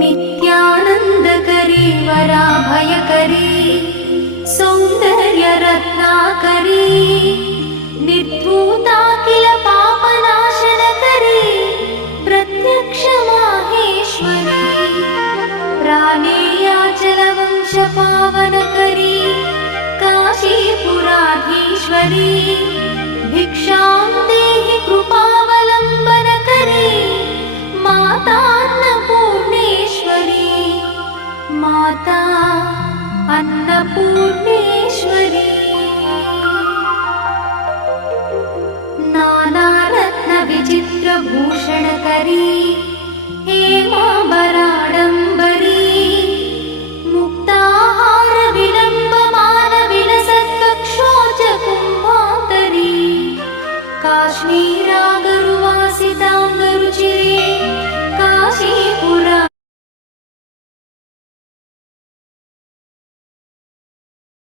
नित्यानन्दकरी वराभयकरी सौन्दर्यरत्नाकरी निर्धूताखिल पापनाशनकरी प्रत्यक्ष माहेश्वरी प्राणेयाचलवंशपावनकरी काशीपुराधीश्वरी भिक्षां देहि कृपा